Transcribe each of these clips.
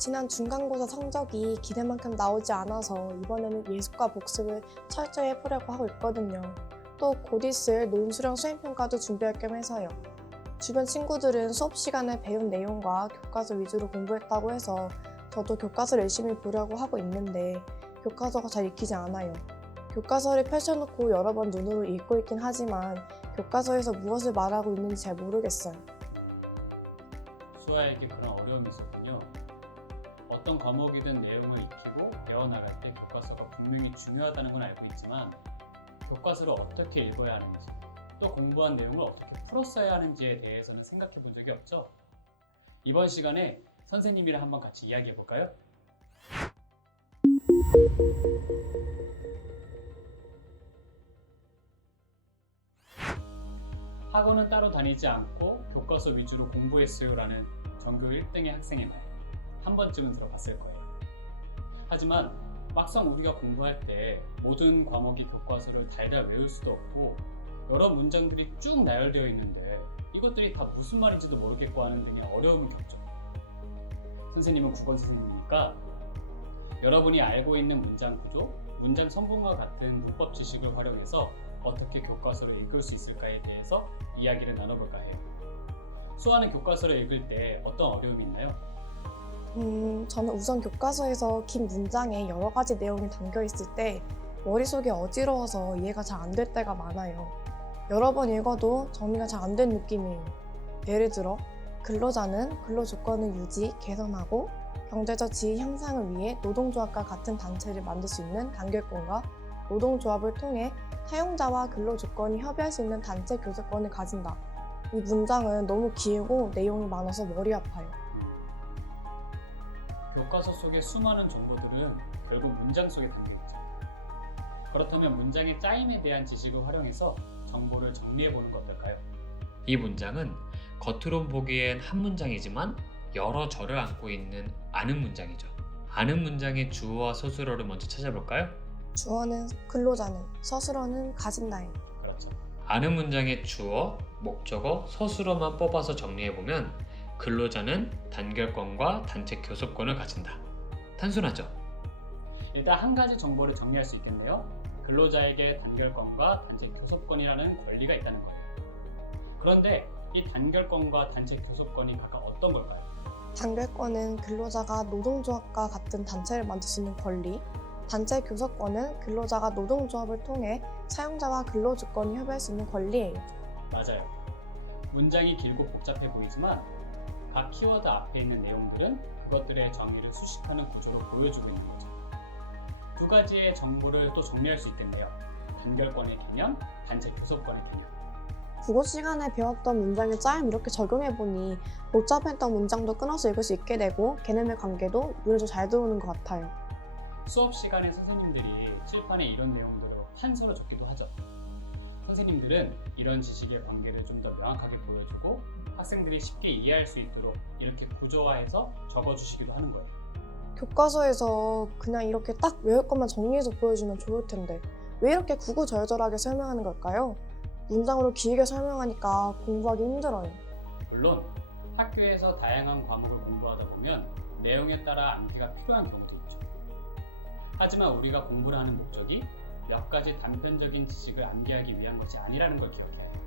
지난 중간고사 성적이 기대만큼 나오지 않아서 이번에는 예습과 복습을 철저히 해보려고 하고 있거든요. 또 곧 있을 논술형 수행평가도 준비할 겸 해서요. 주변 친구들은 수업 시간에 배운 내용과 교과서 위주로 공부했다고 해서 저도 교과서를 열심히 보려고 하고 있는데 교과서가 잘 읽히지 않아요. 교과서를 펼쳐놓고 여러 번 눈으로 읽고 있긴 하지만 교과서에서 무엇을 말하고 있는지 잘 모르겠어요. 수아에게 그런 어려움이 있었군요. 어떤 과목이든 내용을 익히고 배워나갈 때 교과서가 분명히 중요하다는 건 알고 있지만 교과서를 어떻게 읽어야 하는지 또 공부한 내용을 어떻게 풀었어야 하는지에 대해서는 생각해 본 적이 없죠. 이번 시간에 선생님이랑 한번 같이 이야기해 볼까요? 학원은 따로 다니지 않고 교과서 위주로 공부했어요 라는 전교 1등의 학생의 말 한 번쯤은 들어봤을 거예요. 하지만 막상 우리가 공부할 때 모든 과목이 교과서를 달달 외울 수도 없고 여러 문장들이 쭉 나열되어 있는데 이것들이 다 무슨 말인지도 모르겠고 하는 등의 어려움을 겪죠. 선생님은 국어 선생님이니까 여러분이 알고 있는 문장 구조, 문장 성분과 같은 문법 지식을 활용해서 어떻게 교과서를 읽을 수 있을까에 대해서 이야기를 나눠볼까 해요. 수아는 교과서를 읽을 때 어떤 어려움이 있나요? 저는 우선 교과서에서 긴 문장에 여러 가지 내용이 담겨 있을 때 머릿속이 어지러워서 이해가 잘 안 될 때가 많아요. 여러 번 읽어도 정리가 잘 안 된 느낌이에요. 예를 들어 근로자는 근로조건을 유지, 개선하고 경제적 지위 향상을 위해 노동조합과 같은 단체를 만들 수 있는 단결권과 노동조합을 통해 사용자와 근로조건이 협의할 수 있는 단체 교섭권을 가진다. 이 문장은 너무 길고 내용이 많아서 머리 아파요. 교과서 속의 수많은 정보들은 결국 문장 속에 담겨 있죠. 그렇다면 문장의 짜임에 대한 지식을 활용해서 정보를 정리해보는 건 어떨까요? 이 문장은 겉으로 보기엔 한 문장이지만 여러 절을 안고 있는 아는 문장이죠. 아는 문장의 주어와 서술어를 먼저 찾아볼까요? 주어는 근로자는, 서술어는 가진다예요. 그렇죠. 아는 문장의 주어, 목적어, 서술어만 뽑아서 정리해보면 근로자는 단결권과 단체 교섭권을 가진다. 단순하죠? 일단 한 가지 정보를 정리할 수 있겠네요. 근로자에게 단결권과 단체 교섭권이라는 권리가 있다는 거예요. 그런데 이 단결권과 단체 교섭권이 각각 어떤 걸까요? 단결권은 근로자가 노동조합과 같은 단체를 만들 수 있는 권리, 단체 교섭권은 근로자가 노동조합을 통해 사용자와 근로주권이 협의할 수 있는 권리예요. 맞아요. 문장이 길고 복잡해 보이지만 각 키워드 앞에 있는 내용들은 그것들의 정의를 수식하는 구조로 보여주고 있는 거죠. 두 가지의 정보를 또 정리할 수 있겠네요. 단결권의 개념, 단체 교섭권의 개념. 국어 시간에 배웠던 문장의 짜임 이렇게 적용해보니 복잡했던 문장도 끊어서 읽을 수 있게 되고 개념의 관계도 눈에 좀 잘 들어오는 것 같아요. 수업 시간에 선생님들이 칠판에 이런 내용들을 한서로 적기도 하죠. 선생님들은 이런 지식의 관계를 좀 더 명확하게 보여주고 학생들이 쉽게 이해할 수 있도록 이렇게 구조화해서 적어주시기도 하는 거예요. 교과서에서 그냥 이렇게 딱 외울 것만 정리해서 보여주면 좋을 텐데 왜 이렇게 구구절절하게 설명하는 걸까요? 문장으로 길게 설명하니까 공부하기 힘들어요. 물론 학교에서 다양한 과목을 공부하다 보면 내용에 따라 암기가 필요한 경우도 있죠. 하지만 우리가 공부를 하는 목적이 몇 가지 단편적인 지식을 암기하기 위한 것이 아니라는 걸 기억해야 해요.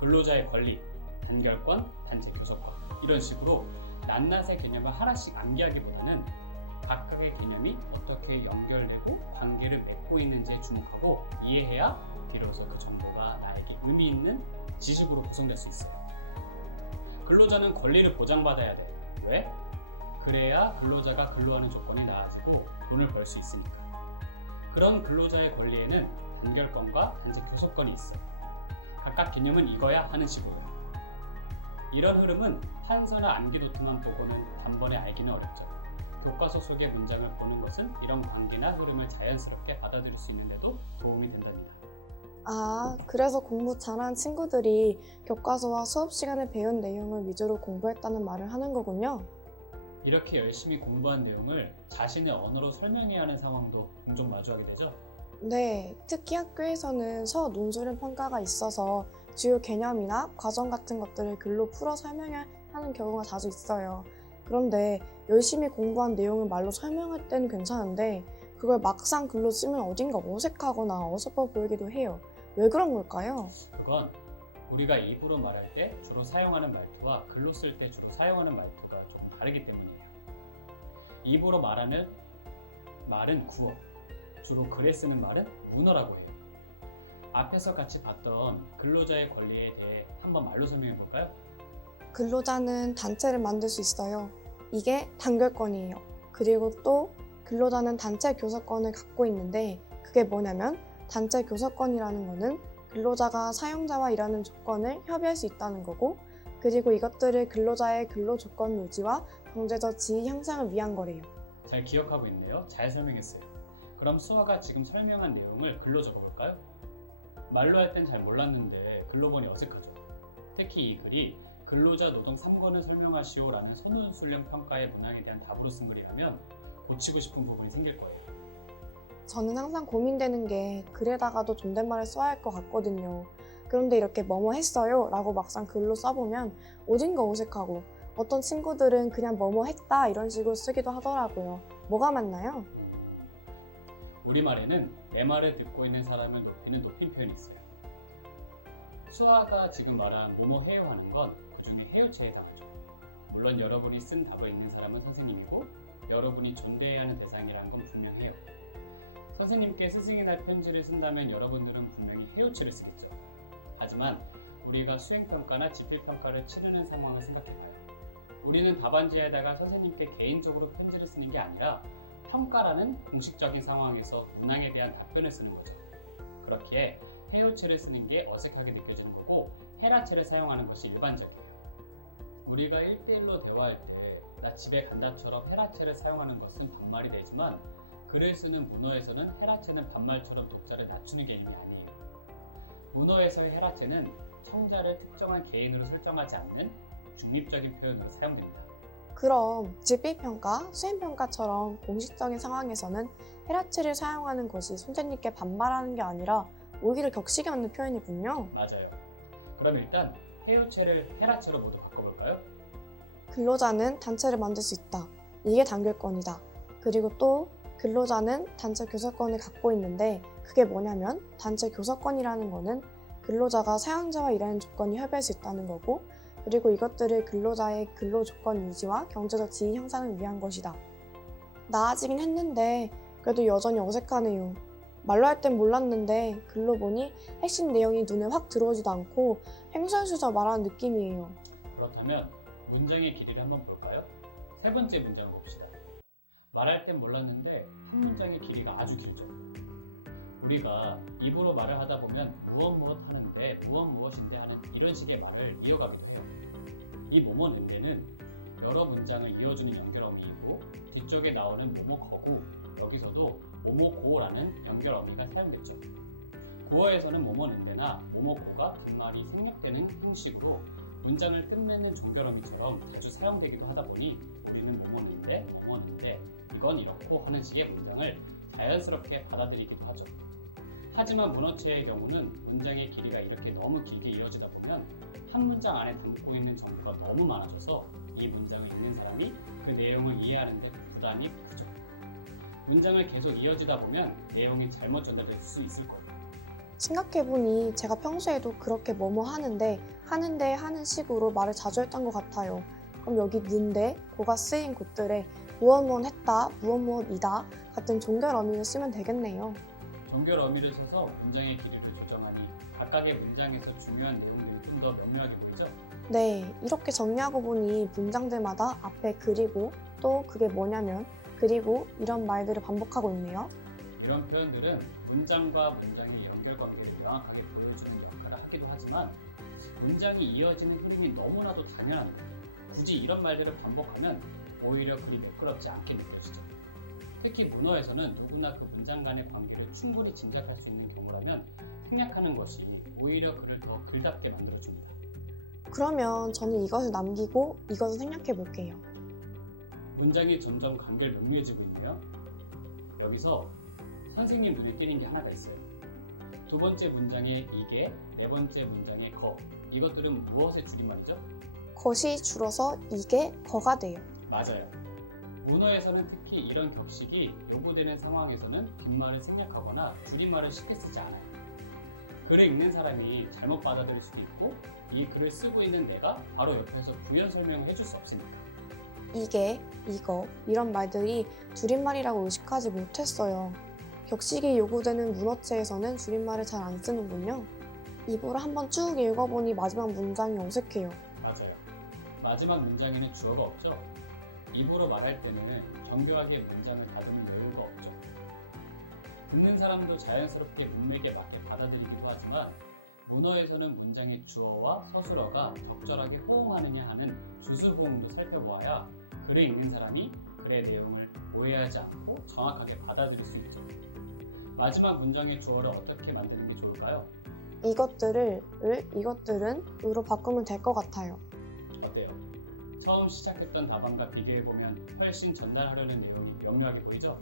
근로자의 권리, 단결권, 단체 교섭권 이런 식으로 낱낱의 개념을 하나씩 암기하기보다는 각각의 개념이 어떻게 연결되고 관계를 맺고 있는지에 주목하고 이해해야 비로소 그 정보가 나에게 의미 있는 지식으로 구성될 수 있어요. 근로자는 권리를 보장받아야 돼요. 왜? 그래야 근로자가 근로하는 조건이 나아지고 돈을 벌 수 있으니까. 그런 근로자의 권리에는 단결권과 단체 교섭권이 있어요. 각각 개념은 이거야 하는 식으로. 이런 흐름은 한서나 암기 노트만 보고는 단번에 알기는 어렵죠. 교과서 속의 문장을 보는 것은 이런 관계나 흐름을 자연스럽게 받아들일 수 있는데도 도움이 된답니다. 아, 그래서 공부 잘하는 친구들이 교과서와 수업 시간에 배운 내용을 위주로 공부했다는 말을 하는 거군요. 이렇게 열심히 공부한 내용을 자신의 언어로 설명해야 하는 상황도 종종 마주하게 되죠. 네, 특히 학교에서는 서 논술형 평가가 있어서 주요 개념이나 과정 같은 것들을 글로 풀어 설명해야 하는 경우가 자주 있어요. 그런데 열심히 공부한 내용을 말로 설명할 때는 괜찮은데 그걸 막상 글로 쓰면 어딘가 어색하거나 어설퍼 보이기도 해요. 왜 그런 걸까요? 그건 우리가 입으로 말할 때 주로 사용하는 말투와 글로 쓸 때 주로 사용하는 말투가 조금 다르기 때문이에요. 입으로 말하는 말은 구어, 주로 글에 쓰는 말은 문어라고 해요. 앞에서 같이 봤던 근로자의 권리에 대해 한번 말로 설명해 볼까요? 근로자는 단체를 만들 수 있어요. 이게 단결권이에요. 그리고 또 근로자는 단체 교섭권을 갖고 있는데 그게 뭐냐면 단체 교섭권이라는 거는 근로자가 사용자와 일하는 조건을 협의할 수 있다는 거고 그리고 이것들을 근로자의 근로 조건 유지와 경제적 지위 향상을 위한 거래요. 잘 기억하고 있네요. 잘 설명했어요. 그럼 수아가 지금 설명한 내용을 글로 적어볼까요? 말로 할 땐 잘 몰랐는데 글로 보니 어색하죠. 특히 이 글이 근로자 노동 3권을 설명하시오 라는 선훈수령 평가의 문항에 대한 답으로 쓴 글이라면 고치고 싶은 부분이 생길 거예요. 저는 항상 고민되는 게 글에다가도 존댓말을 써야 할 것 같거든요. 그런데 이렇게 뭐뭐 했어요 라고 막상 글로 써보면 어딘가 어색하고 어떤 친구들은 그냥 뭐뭐 했다 이런 식으로 쓰기도 하더라고요. 뭐가 맞나요? 우리말에는 내 말을 듣고 있는 사람을 높이는 높임 표현이 있어요. 수아가 지금 말한 뭐뭐 해요 하는 건 그중에 해요체에 해당하죠. 물론 여러분이 쓴 답을 읽는 사람은 선생님이고 여러분이 존대해야 하는 대상이라는 건 분명해요. 선생님께 스승의 날 편지를 쓴다면 여러분들은 분명히 해요체를 쓰겠죠. 하지만 우리가 수행평가나 지필평가를 치르는 상황을 생각해봐요. 우리는 답안지에다가 선생님께 개인적으로 편지를 쓰는 게 아니라 평가라는 공식적인 상황에서 문항에 대한 답변을 쓰는 거죠. 그렇기에 해요체를 쓰는 게 어색하게 느껴지는 거고 헤라체를 사용하는 것이 일반적이에요. 우리가 1대1로 대화할 때 나 집에 간다처럼 헤라체를 사용하는 것은 반말이 되지만 글을 쓰는 문어에서는 헤라체는 반말처럼 독자를 낮추는 개념이 아니에요. 문어에서의 헤라체는 청자를 특정한 개인으로 설정하지 않는 중립적인 표현으로 사용됩니다. 그럼 집필평가, 수행평가처럼 공식적인 상황에서는 헤라체를 사용하는 것이 선생님께 반발하는 게 아니라 오히려 격식에 맞는 표현이군요. 맞아요. 그럼 일단 해요체를 헤라체로 모두 바꿔볼까요? 근로자는 단체를 만들 수 있다. 이게 단결권이다. 그리고 또 근로자는 단체 교섭권을 갖고 있는데 그게 뭐냐면 단체 교섭권이라는 거는 근로자가 사용자와 일하는 조건이 협의할 수 있다는 거고 그리고 이것들을 근로자의 근로 조건 유지와 경제적 지위 향상을 위한 것이다. 나아지긴 했는데 그래도 여전히 어색하네요. 말로 할 땐 몰랐는데 글로 보니 핵심 내용이 눈에 확 들어오지도 않고 횡설수설 말하는 느낌이에요. 그렇다면 문장의 길이를 한번 볼까요? 세 번째 문장을 봅시다. 말할 땐 몰랐는데 한 문장의 길이가 아주 길죠. 우리가 입으로 말을 하다 보면 무엇 하는데 무엇인데 하는 이런 식의 말을 이어가기도 해요. 이 뭐뭐는데는 여러 문장을 이어주는 연결어미이고 뒤쪽에 나오는 뭐뭐거고 여기서도 뭐뭐고라는 연결어미가 사용됐죠. 구어에서는 뭐뭐는데나 뭐뭐고가 뒷말이 생략되는 형식으로 문장을 끝내는 종결어미처럼 자주 사용되기도 하다 보니 우리는 뭐뭐인데 이건 이렇고 하는 식의 문장을 자연스럽게 받아들이기도 하죠. 하지만 문어체의 경우는 문장의 길이가 이렇게 너무 길게 이어지다 보면 한 문장 안에 담고 있는 정보가 너무 많아져서 이 문장을 읽는 사람이 그 내용을 이해하는 데 부담이 크죠. 문장을 계속 이어지다 보면 내용이 잘못 전달될 수 있을 거예요. 생각해보니 제가 평소에도 그렇게 뭐뭐 하는데 하는 식으로 말을 자주 했던 것 같아요. 그럼 여기 는데 고가 쓰인 곳들에 무엇 했다, 무엇이다 같은 종결 어미를 쓰면 되겠네요. 종결 어미를 써서 문장의 길이를 조정하니 각각의 문장에서 중요한 내용이 좀 더 명료하게 보이죠? 네, 이렇게 정리하고 보니 문장들마다 앞에 그리고 또 그게 뭐냐면 그리고 이런 말들을 반복하고 있네요. 이런 표현들은 문장과 문장의 연결관계를 명확하게 보여주는 역할을 하기도 하지만 문장이 이어지는 흐름이 너무나도 당연합니다. 굳이 이런 말들을 반복하면 오히려 글이 매끄럽지 않게 느껴지죠. 특히 문어에서는 누구나 그 문장 간의 관계를 충분히 짐작할 수 있는 경우라면 생략하는 것이 오히려 글을 더 글답게 만들어줍니다. 그러면 저는 이것을 남기고 이것을 생략해 볼게요. 문장이 점점 간결 명료해지고 있네요. 여기서 선생님 눈에 띄는 게 하나가 있어요. 두 번째 문장의 이게, 네 번째 문장의 거. 이것들은 무엇의 줄임말이죠? 것이 줄어서 이게 거가 돼요. 맞아요. 문어에서는 특히 이런 격식이 요구되는 상황에서는 빈말을 생략하거나 줄임말을 쉽게 쓰지 않아요. 글을 읽는 사람이 잘못 받아들일 수도 있고 이 글을 쓰고 있는 내가 바로 옆에서 부연 설명을 해줄 수 없습니다. 이게, 이거 이런 말들이 줄임말이라고 의식하지 못했어요. 격식이 요구되는 문어체에서는 줄임말을 잘 안 쓰는군요. 입으로 한번 쭉 읽어보니 마지막 문장이 어색해요. 맞아요. 마지막 문장에는 주어가 없죠. 입으로 말할 때는 정교하게 문장을 다루는 여유가 없죠. 듣는 사람도 자연스럽게 문맥에 맞게 받아들이기도 하지만 문어에서는 문장의 주어와 서술어가 적절하게 호응하느냐 하는 주술호응도 살펴보아야 글을 읽는 사람이 글의 내용을 오해하지 않고 정확하게 받아들일 수 있죠. 마지막 문장의 주어를 어떻게 만드는 게 좋을까요? 이것들을 이것들은 으로 바꾸면 될 것 같아요. 어때요? 처음 시작했던 답안과 비교해보면 훨씬 전달하려는 내용이 명료하게 보이죠?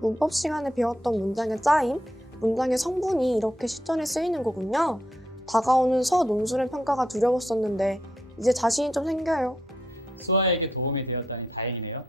문법 시간에 배웠던 문장의 짜임, 문장의 성분이 이렇게 실전에 쓰이는 거군요. 다가오는 논술의 평가가 두려웠었는데 이제 자신이 좀 생겨요. 수아에게 도움이 되었다니 다행이네요.